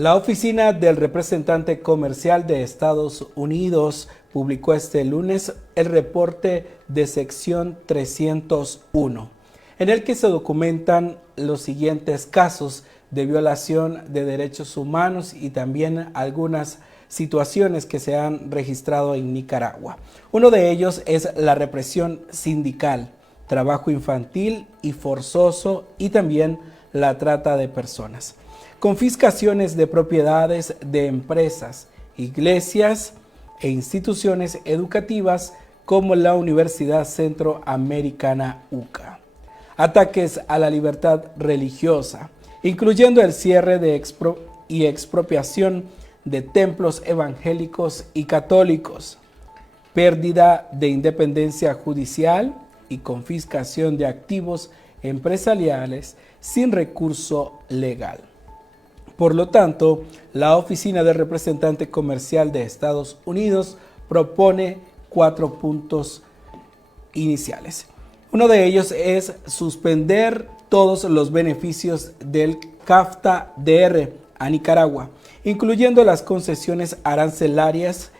La oficina del representante comercial de Estados Unidos publicó este lunes el reporte de sección 301, en el que se documentan los siguientes casos de violación de derechos humanos y también algunas situaciones que se han registrado en Nicaragua. Uno de ellos es la represión sindical, trabajo infantil y forzoso y también la trata de personas. Confiscaciones de propiedades de empresas, iglesias e instituciones educativas como la Universidad Centroamericana UCA. Ataques a la libertad religiosa, incluyendo el cierre de expropiación de templos evangélicos y católicos, pérdida de independencia judicial y confiscación de activos empresariales sin recurso legal. Por lo tanto, la Oficina del Representante Comercial de Estados Unidos propone 4 puntos iniciales. Uno de ellos es suspender todos los beneficios del CAFTA-DR a Nicaragua, incluyendo las concesiones arancelarias,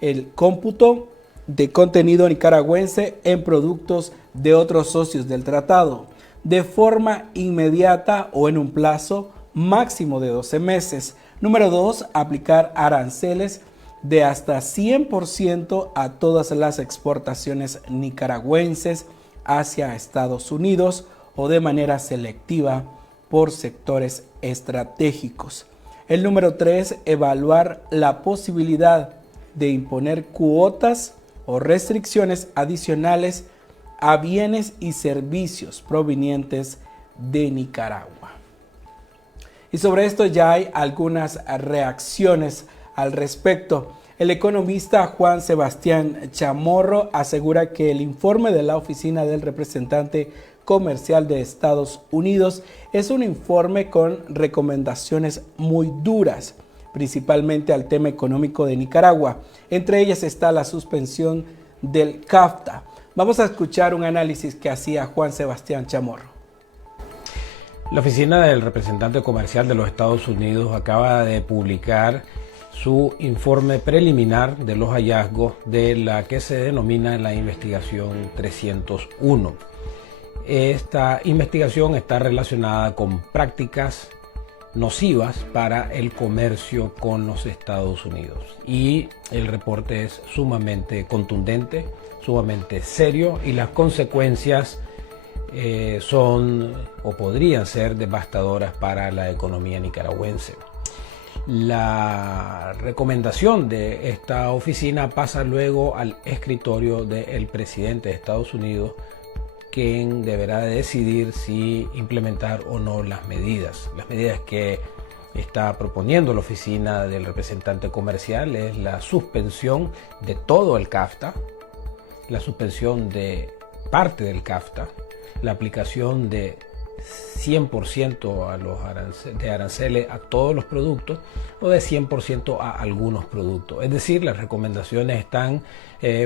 el cómputo de contenido nicaragüense en productos de otros socios del tratado, de forma inmediata o en un plazo máximo de 12 meses. Número 2, aplicar aranceles de hasta 100% a todas las exportaciones nicaragüenses hacia Estados Unidos o de manera selectiva por sectores estratégicos. El número 3, evaluar la posibilidad de imponer cuotas o restricciones adicionales a bienes y servicios provenientes de Nicaragua. Y sobre esto ya hay algunas reacciones al respecto. El economista Juan Sebastián Chamorro asegura que el informe de la Oficina del Representante Comercial de Estados Unidos es un informe con recomendaciones muy duras, principalmente al tema económico de Nicaragua. Entre ellas está la suspensión del CAFTA. Vamos a escuchar un análisis que hacía Juan Sebastián Chamorro. La Oficina del Representante Comercial de los Estados Unidos acaba de publicar su informe preliminar de los hallazgos de la que se denomina la investigación 301. Esta investigación está relacionada con prácticas nocivas para el comercio con los Estados Unidos y el reporte es sumamente contundente, sumamente serio y las consecuencias son o podrían ser devastadoras para la economía nicaragüense. La recomendación de esta oficina pasa luego al escritorio del presidente de Estados Unidos, quien deberá decidir si implementar o no las medidas. Las medidas que está proponiendo la Oficina del Representante Comercial es la suspensión de todo el CAFTA, la suspensión de parte del CAFTA, la aplicación de 100% de aranceles a todos los productos o de 100% a algunos productos. Es decir, las recomendaciones están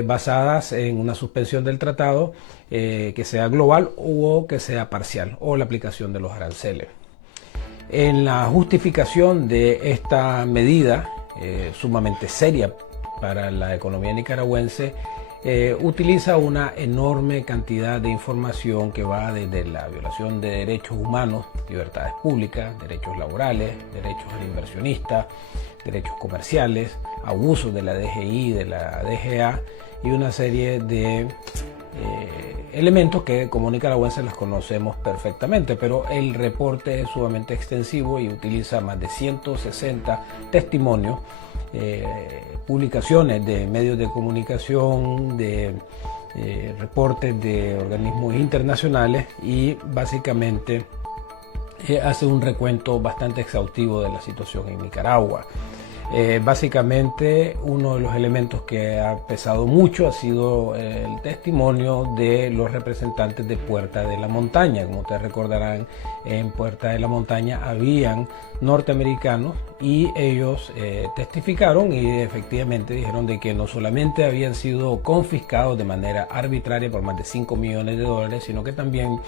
basadas en una suspensión del tratado que sea global o que sea parcial, o la aplicación de los aranceles. En la justificación de esta medida sumamente seria para la economía nicaragüense, utiliza una enorme cantidad de información que va desde la violación de derechos humanos, libertades públicas, derechos laborales, derechos al inversionista, derechos comerciales, abusos de la DGI, de la DGA y una serie de elementos que como nicaragüenses los conocemos perfectamente, pero el reporte es sumamente extensivo y utiliza más de 160 testimonios, publicaciones de medios de comunicación, de reportes de organismos internacionales y básicamente hace un recuento bastante exhaustivo de la situación en Nicaragua. Básicamente uno de los elementos que ha pesado mucho ha sido el testimonio de los representantes de Puerta de la Montaña. Como ustedes recordarán, en Puerta de la Montaña habían norteamericanos y ellos testificaron y efectivamente dijeron de que no solamente habían sido confiscados de manera arbitraria por más de 5 millones de dólares, sino que también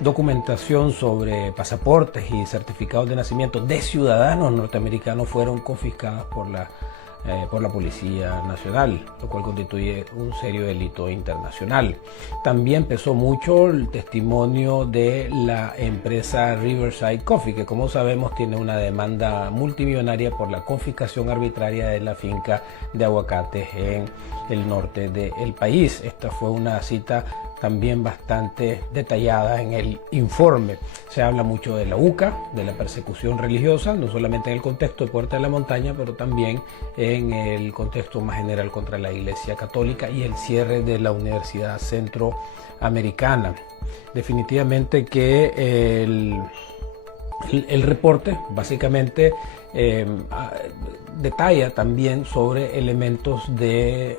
documentación sobre pasaportes y certificados de nacimiento de ciudadanos norteamericanos fueron confiscadas por la Policía Nacional, lo cual constituye un serio delito internacional. También pesó mucho el testimonio de la empresa Riverside Coffee, que como sabemos tiene una demanda multimillonaria por la confiscación arbitraria de la finca de aguacates en el norte del país. Esta fue una cita también bastante detallada en el informe. Se habla mucho de la UCA, de la persecución religiosa, no solamente en el contexto de Puerta de la Montaña, pero también en el contexto más general contra la Iglesia Católica y el cierre de la Universidad Centroamericana. Definitivamente que el reporte básicamente detalla también sobre elementos de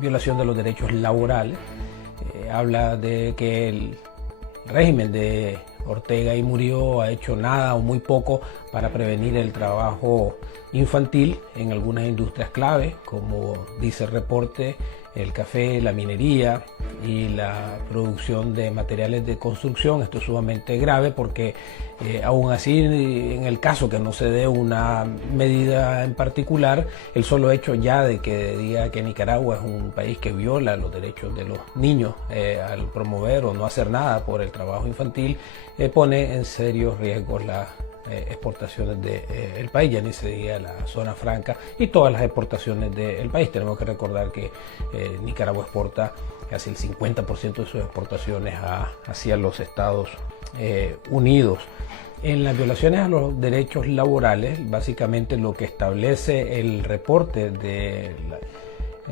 violación de los derechos laborales. Habla de que el régimen de Ortega y Murillo ha hecho nada o muy poco para prevenir el trabajo infantil en algunas industrias clave, como dice el reporte, el café, la minería y la producción de materiales de construcción. Esto es sumamente grave porque aún así, en el caso que no se dé una medida en particular, el solo hecho ya de que diga que Nicaragua es un país que viola los derechos de los niños al promover o no hacer nada por el trabajo infantil, pone en serios riesgos las exportaciones del país, ya ni se diga la zona franca y todas las exportaciones del país. Tenemos que recordar que Nicaragua exporta casi el 50% de sus exportaciones hacia los Estados Unidos. En las violaciones a los derechos laborales, básicamente lo que establece el reporte del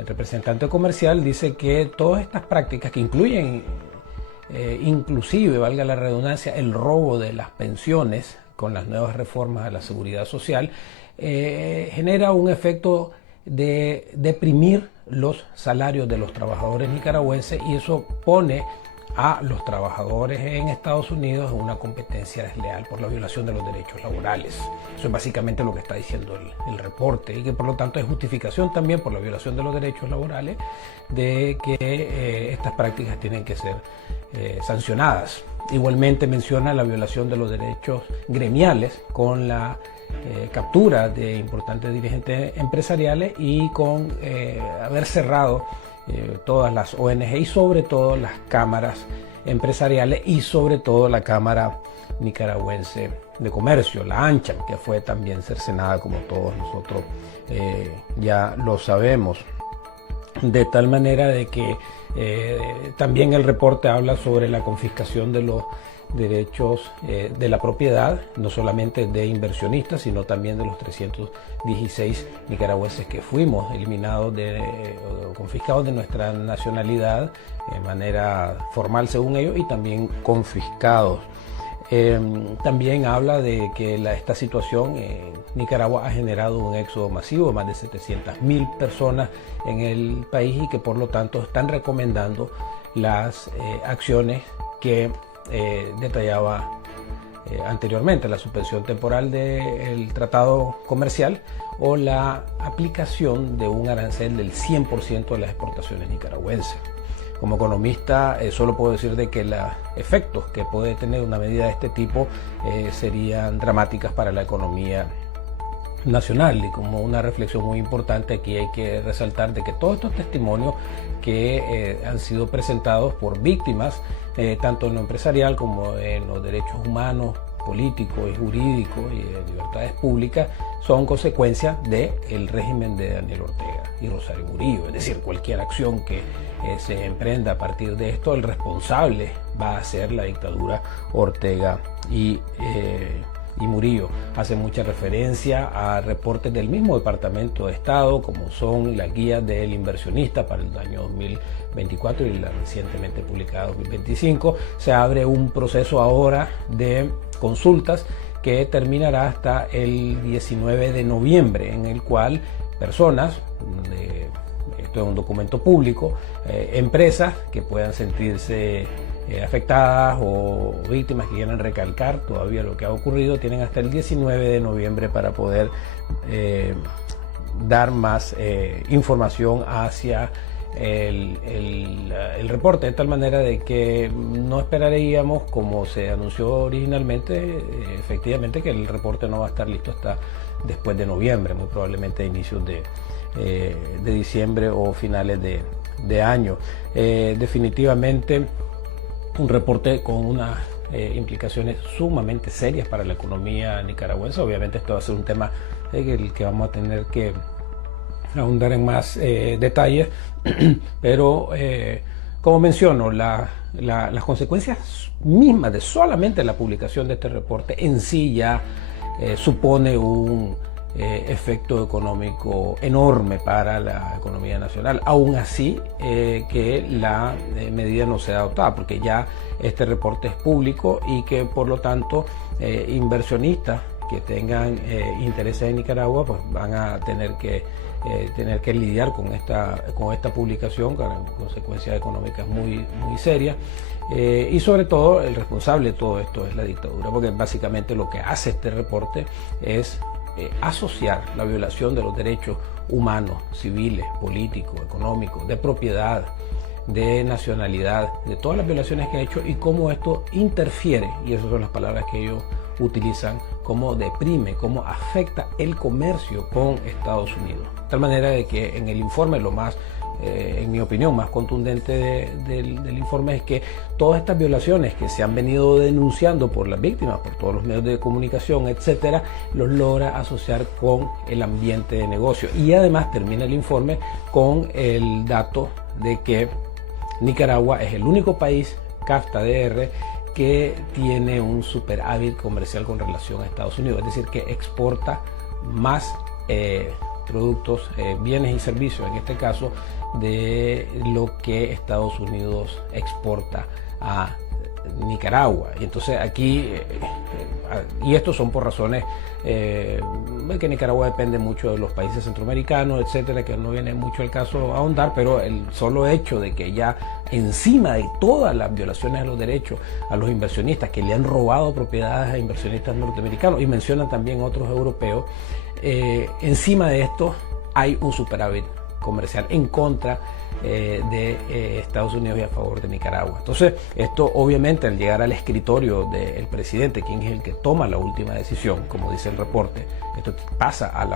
representante comercial dice que todas estas prácticas que incluyen inclusive, valga la redundancia, el robo de las pensiones con las nuevas reformas a la seguridad social, genera un efecto de deprimir los salarios de los trabajadores nicaragüenses y eso pone a los trabajadores en Estados Unidos en una competencia desleal por la violación de los derechos laborales. Eso es básicamente lo que está diciendo el reporte y que por lo tanto hay justificación también por la violación de los derechos laborales de que estas prácticas tienen que ser sancionadas. Igualmente menciona la violación de los derechos gremiales con la captura de importantes dirigentes empresariales y con haber cerrado todas las ONG y sobre todo las cámaras empresariales y sobre todo la Cámara Nicaragüense de Comercio, la ANCHAM, que fue también cercenada como todos nosotros ya lo sabemos. De tal manera de que también el reporte habla sobre la confiscación de los derechos de la propiedad, no solamente de inversionistas, sino también de los 316 nicaragüenses que fuimos eliminados o confiscados de nuestra nacionalidad de manera formal según ellos y también confiscados. También habla de que esta situación en Nicaragua ha generado un éxodo masivo de más de 700.000 personas en el país y que por lo tanto están recomendando las acciones que detallaba anteriormente, la suspensión temporal del tratado comercial o la aplicación de un arancel del 100% de las exportaciones nicaragüenses. Como economista solo puedo decir de que los efectos que puede tener una medida de este tipo serían dramáticas para la economía nacional y como una reflexión muy importante aquí hay que resaltar de que todos estos testimonios que han sido presentados por víctimas tanto en lo empresarial como en los derechos humanos, políticos y jurídicos y de libertades públicas son consecuencia del régimen de Daniel Ortega y Rosario Murillo, es decir, cualquier acción que se emprenda a partir de esto, el responsable va a ser la dictadura Ortega y Murillo. Hace mucha referencia a reportes del mismo Departamento de Estado, como son las guías del inversionista para el año 2024 y la recientemente publicada 2025. Se abre un proceso ahora de consultas que terminará hasta el 19 de noviembre, en el cual personas, esto es un documento público, empresas que puedan sentirse afectadas o víctimas que quieran recalcar todavía lo que ha ocurrido, tienen hasta el 19 de noviembre para poder dar más información hacia el reporte, de tal manera de que no esperaríamos, como se anunció originalmente, efectivamente que el reporte no va a estar listo hasta después de noviembre, muy probablemente a inicios de diciembre o finales de año. Definitivamente un reporte con unas implicaciones sumamente serias para la economía nicaragüense. Obviamente esto va a ser un tema el que vamos a tener que ahondar en más detalles, pero como menciono, las consecuencias mismas de solamente la publicación de este reporte en sí ya supone un efecto económico enorme para la economía nacional. Aún así que la medida no sea adoptada, porque ya este reporte es público y que por lo tanto inversionistas que tengan intereses en Nicaragua pues van a tener que lidiar con esta publicación con consecuencias económicas muy serias. Y sobre todo el responsable de todo esto es la dictadura, porque básicamente lo que hace este reporte es asociar la violación de los derechos humanos, civiles, políticos, económicos, de propiedad, de nacionalidad, de todas las violaciones que ha hecho y cómo esto interfiere, y esas son las palabras que ellos utilizan, cómo deprime, cómo afecta el comercio con Estados Unidos. De tal manera de que en el informe lo más, en mi opinión, más contundente del informe es que todas estas violaciones que se han venido denunciando por las víctimas, por todos los medios de comunicación, etcétera, los logra asociar con el ambiente de negocio. Y además termina el informe con el dato de que Nicaragua es el único país CAFTA-DR que tiene un superávit comercial con relación a Estados Unidos, es decir, que exporta más productos, bienes y servicios, en este caso, de lo que Estados Unidos exporta a Nicaragua. Y entonces aquí, y estos son por razones que Nicaragua depende mucho de los países centroamericanos, etcétera, que no viene mucho el caso a ahondar, pero el solo hecho de que ya encima de todas las violaciones de los derechos a los inversionistas que le han robado propiedades a inversionistas norteamericanos, y mencionan también otros europeos, encima de esto hay un superávit comercial en contra de Estados Unidos y a favor de Nicaragua. Entonces, esto obviamente al llegar al escritorio del presidente, quien es el que toma la última decisión, como dice el reporte, esto pasa al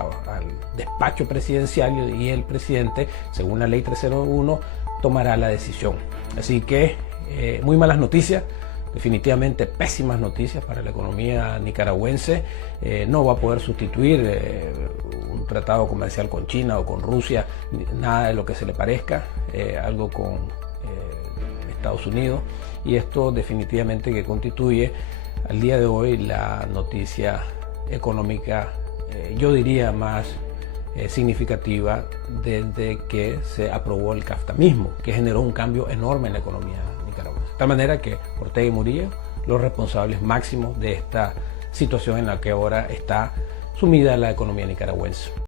despacho presidencial y el presidente, según la ley 301, tomará la decisión. Así que muy malas noticias. Definitivamente pésimas noticias para la economía nicaragüense. No va a poder sustituir un tratado comercial con China o con Rusia, nada de lo que se le parezca, algo con Estados Unidos, y esto definitivamente que constituye al día de hoy la noticia económica, yo diría más significativa desde que se aprobó el CAFTA mismo, que generó un cambio enorme en la economía nicaragüense. De tal manera que Ortega y Murillo, los responsables máximos de esta situación en la que ahora está sumida la economía nicaragüense.